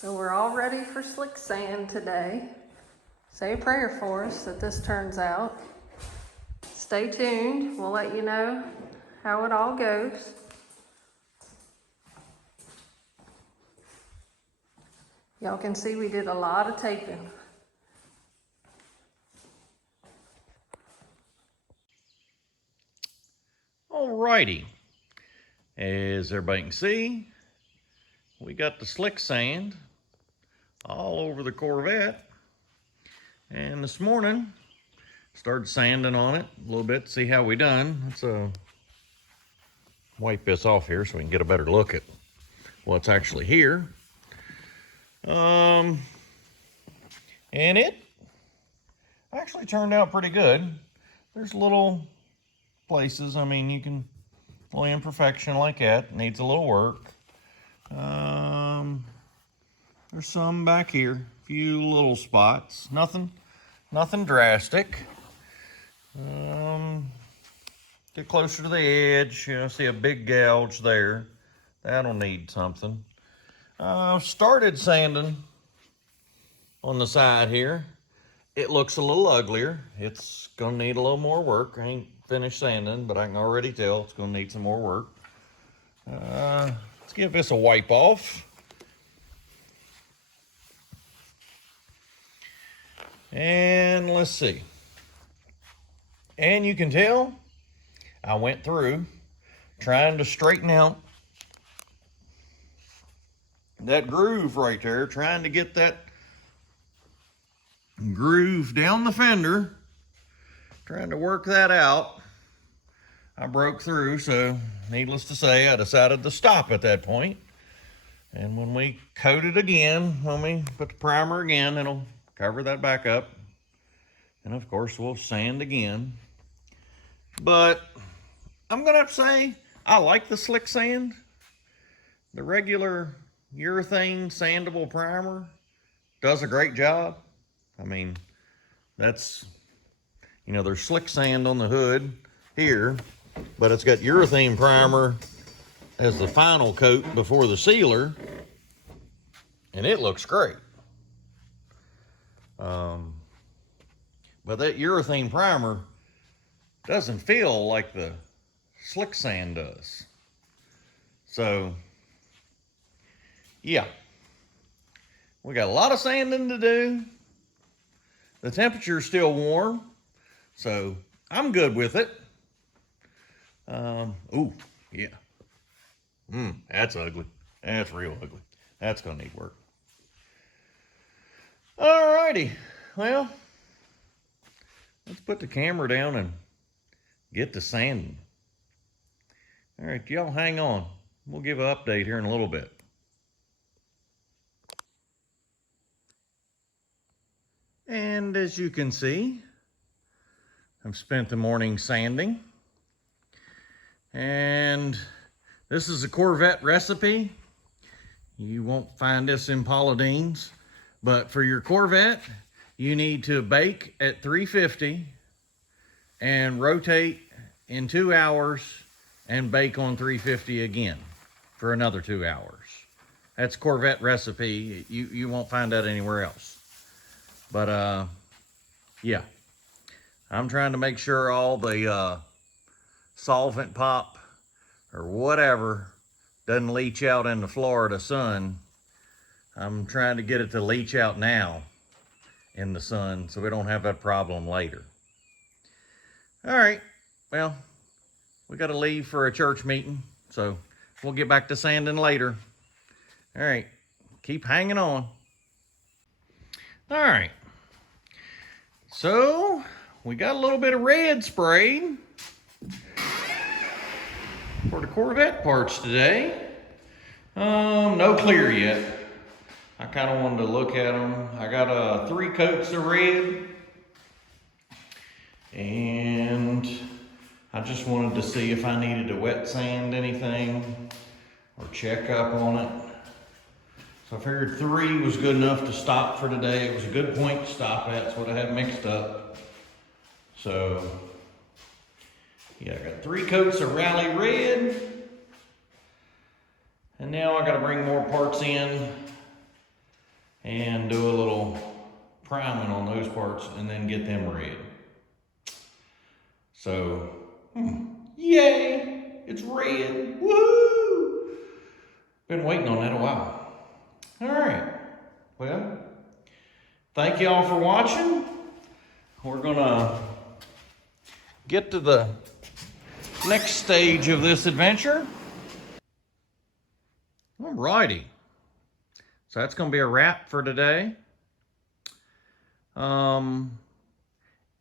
So we're all ready for slick sand today. Say a prayer for us that this turns out. Stay tuned. We'll let you know how it all goes. Y'all can see we did a lot of taping. Alrighty, as everybody can see, we got the slick sand all over the Corvette. And this morning, started sanding on it a little bit to see how we done. Let's wipe this off here so we can get a better look at what's actually here. And it actually turned out pretty good. There's little places, I mean, you can, little imperfection like that, needs a little work. There's some back here, a few little spots, nothing drastic. Get closer to the edge, you know, see a big gouge there. That'll need something. Started sanding on the side here. It looks a little uglier. It's gonna need a little more work. I ain't finished sanding, but I can already tell it's gonna need some more work. Let's give this a wipe off. And let's see. And you can tell I went through trying to straighten out that groove right there, trying to get that groove down the fender, trying to work that out. I broke through, so needless to say, I decided to stop at that point. And when we coat it again, when we put the primer again, it'll cover that back up. And of course, we'll sand again. But I'm gonna have to say, I like the slick sand. The regular urethane sandable primer does a great job. I mean, that's, you know, there's slick sand on the hood here, but it's got urethane primer as the final coat before the sealer, and it looks great. But that urethane primer doesn't feel like the slick sand does. So, yeah. We got a lot of sanding to do. The temperature's still warm, so I'm good with it. Ooh, yeah. That's ugly. That's real ugly. That's gonna need work. Alrighty, well, let's put the camera down and get to sanding. All right, y'all hang on. We'll give an update here in a little bit. And as you can see, I've spent the morning sanding. And this is a Corvette recipe. You won't find this in Paula Deen's, but for your Corvette, you need to bake at 350 and rotate in 2 hours and bake on 350 again for another 2 hours. That's Corvette recipe. You won't find that anywhere else. But yeah, I'm trying to make sure all the solvent pop or whatever doesn't leach out in the Florida sun. I'm trying to get it to leach out now in the sun so we don't have that problem later. All right, well, we got to leave for a church meeting, so we'll get back to sanding later. All right, keep hanging on. All right, so we got a little bit of red sprayed for the Corvette parts today. No clear yet. I kind of wanted to look at them. I got 3 coats of red, and I just wanted to see if I needed to wet sand anything or check up on it. So I figured 3 was good enough to stop for today. It was a good point to stop at. That's what I had mixed up. So yeah, I got 3 coats of Rally Red. And now I gotta bring more parts in and do a little priming on those parts and then get them red. So, yay, it's red, woohoo! Been waiting on that a while. All right, well, thank you all for watching. We're gonna get to the next stage of this adventure. Alrighty, so that's gonna be a wrap for today.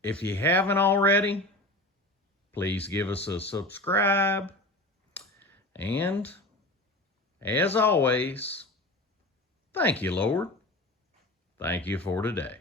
If you haven't already, please give us a subscribe. And as always, thank you, Lord. Thank you for today.